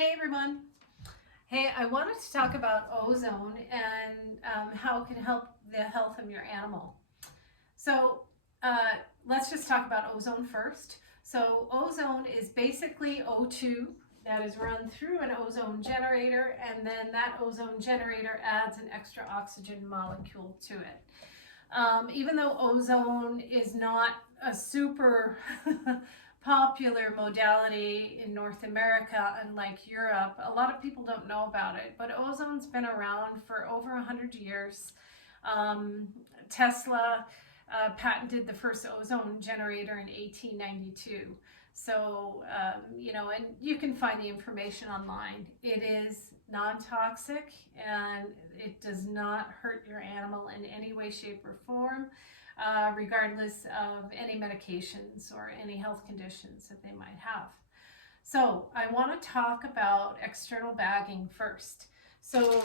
Hey everyone. Hey, I wanted to talk about ozone and how it can help the health of your animal. So uh, let's just talk about ozone first. So ozone is basically O2 that is run through an ozone generator, and then that ozone generator adds an extra oxygen molecule to it. Even though ozone is not a super popular modality in North America, unlike Europe, a lot of people don't know about it, but ozone's been around for over 100 years. Um, Tesla patented the first ozone generator in 1892. So, and you can find the information online. It is non-toxic and it does not hurt your animal in any way, shape, or form, regardless of any medications or any health conditions that they might have. So I want to talk about external bagging first. So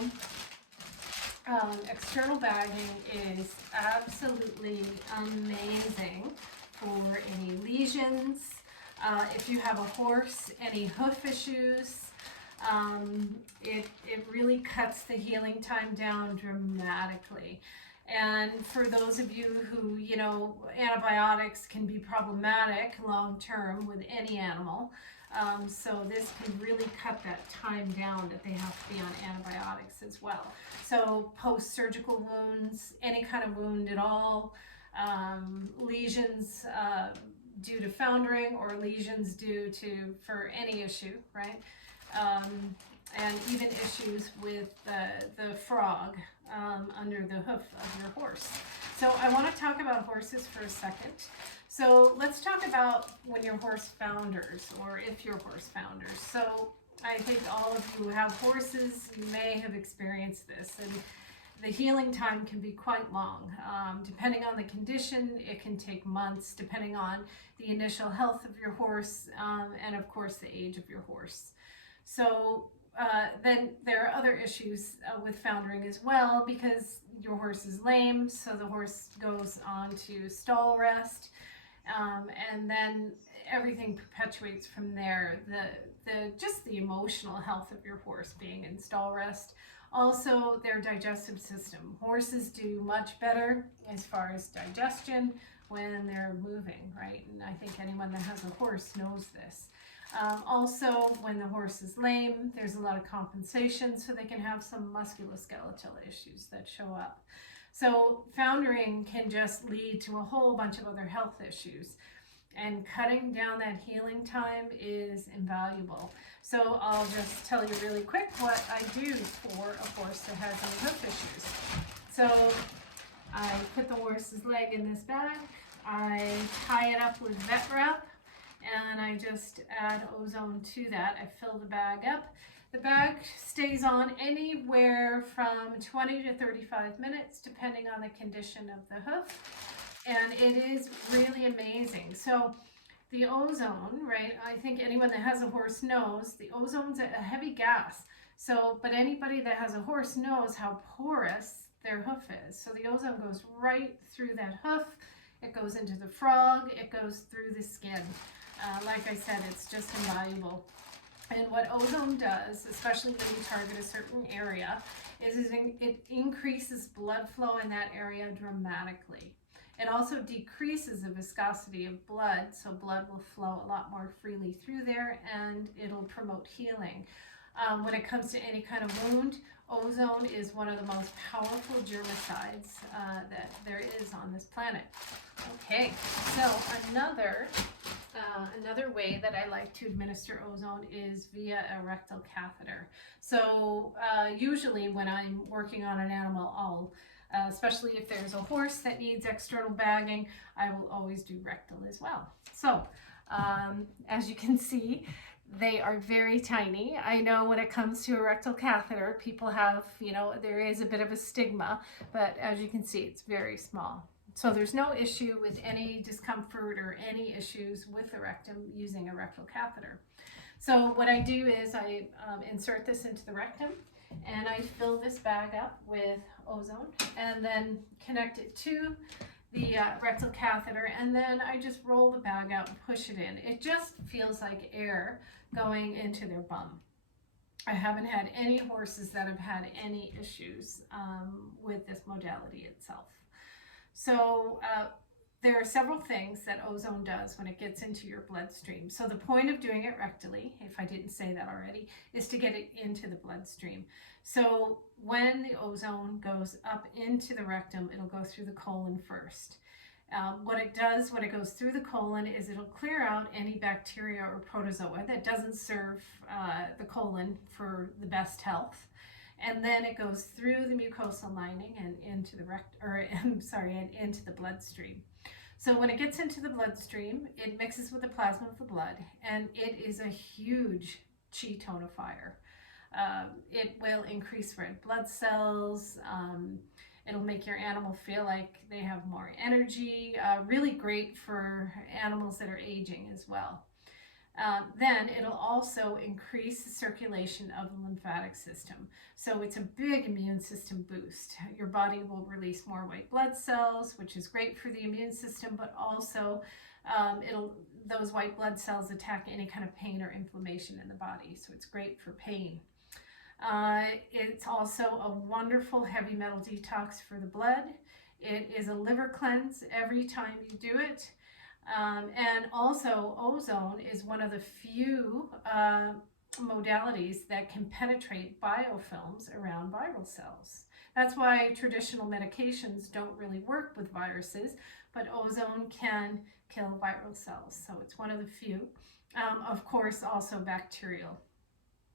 external bagging is absolutely amazing for any lesions. If you have a horse, any hoof issues, it really cuts the healing time down dramatically. And for those of you who, antibiotics can be problematic long term with any animal. So this can really cut that time down that they have to be on antibiotics as well. So post-surgical wounds, any kind of wound at all, lesions due to foundering or lesions due to, for any issue, right? And even issues with the frog under the hoof of your horse. So I want to talk about horses for a second. So let's talk about when your horse founders, or if your horse founders. So I think all of you who have horses, you may have experienced this, and the healing time can be quite long. Depending on the condition, it can take months, depending on the initial health of your horse, and of course the age of your horse. So then there are other issues with foundering as well, because your horse is lame, so the horse goes on to stall rest, and then everything perpetuates from there. Just the emotional health of your horse being in stall rest. Also, their digestive system. Horses do much better as far as digestion when they're moving, right? And I think anyone that has a horse knows this. Also, when the horse is lame, there's a lot of compensation, so they can have some musculoskeletal issues that show up. So foundering can just lead to a whole bunch of other health issues, and cutting down that healing time is invaluable. So I'll just tell you really quick what I do for a horse that has any hoof issues. So I put the horse's leg in this bag, I tie it up with vet wrap, and I just add ozone to that. I fill the bag up. The bag stays on anywhere from 20 to 35 minutes, depending on the condition of the hoof. And it is really amazing. So the ozone, right, I think anyone that has a horse knows the ozone's a heavy gas. So, but anybody that has a horse knows how porous their hoof is. So the ozone goes right through that hoof. It goes into the frog. It goes through the skin. Like I said, it's just invaluable. And what ozone does, especially when you target a certain area, is it increases blood flow in that area dramatically. It also decreases the viscosity of blood, so blood will flow a lot more freely through there, and it'll promote healing. When it comes to any kind of wound, ozone is one of the most powerful germicides that there is on this planet. Okay, so another way that I like to administer ozone is via a rectal catheter. So usually when I'm working on an animal, I'll especially if there's a horse that needs external bagging, I will always do rectal as well. So as you can see, they are very tiny. I know when it comes to a rectal catheter, people have, there is a bit of a stigma, but as you can see, it's very small. So there's no issue with any discomfort or any issues with the rectum using a rectal catheter. So what I do is I insert this into the rectum, and I fill this bag up with ozone and then connect it to the rectal catheter, and then I just roll the bag out and push it in. It just feels like air going into their bum. I haven't had any horses that have had any issues with this modality itself. So there are several things that ozone does when it gets into your bloodstream. So the point of doing it rectally, if I didn't say that already, is to get it into the bloodstream. So when the ozone goes up into the rectum, it'll go through the colon first. What it does when it goes through the colon is it'll clear out any bacteria or protozoa that doesn't serve the colon for the best health. And then it goes through the mucosal lining and into the into the bloodstream. So when it gets into the bloodstream, it mixes with the plasma of the blood, and it is a huge Qi tonifier. It will increase red blood cells. It'll make your animal feel like they have more energy. Really great for animals that are aging as well. Then it'll also increase the circulation of the lymphatic system. So it's a big immune system boost. Your body will release more white blood cells, which is great for the immune system, but also those white blood cells attack any kind of pain or inflammation in the body. So it's great for pain. It's also a wonderful heavy metal detox for the blood. It is a liver cleanse every time you do it. And also ozone is one of the few modalities that can penetrate biofilms around viral cells. That's why traditional medications don't really work with viruses, but ozone can kill viral cells. So it's one of the few. Of course, also bacterial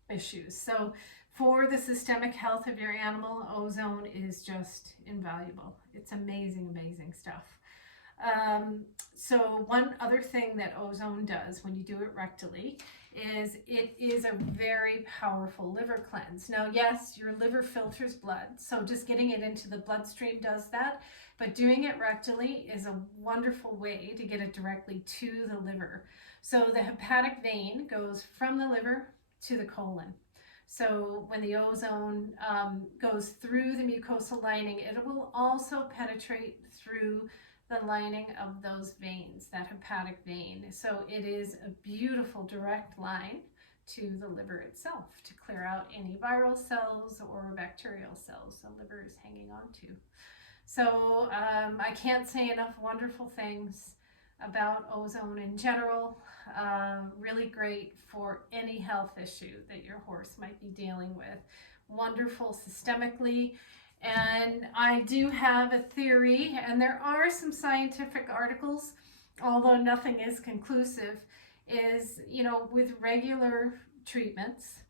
issues. So for the systemic health of your animal, ozone is just invaluable. It's amazing, amazing stuff. So one other thing that ozone does when you do it rectally is it is a very powerful liver cleanse. Now, yes, your liver filters blood, so just getting it into the bloodstream does that, but doing it rectally is a wonderful way to get it directly to the liver. So the hepatic vein goes from the liver to the colon. So when the ozone goes through the mucosal lining, it will also penetrate through the lining of those veins, that hepatic vein. So it is a beautiful direct line to the liver itself to clear out any viral cells or bacterial cells the liver is hanging on to. So I can't say enough wonderful things about ozone in general. Really great for any health issue that your horse might be dealing with. Wonderful systemically. And I do have a theory, and there are some scientific articles, although nothing is conclusive, is, with regular treatments,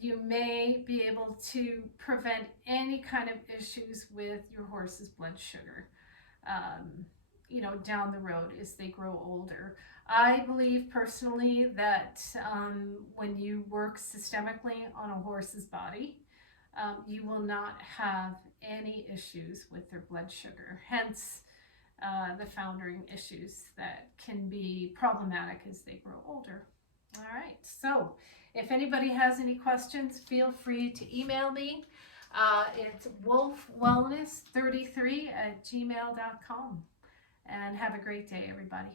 you may be able to prevent any kind of issues with your horse's blood sugar, down the road as they grow older. I believe personally that when you work systemically on a horse's body, you will not have any issues with their blood sugar, hence the foundering issues that can be problematic as they grow older. All right, so if anybody has any questions, feel free to email me. It's wolfwellness33@gmail.com. And have a great day, everybody.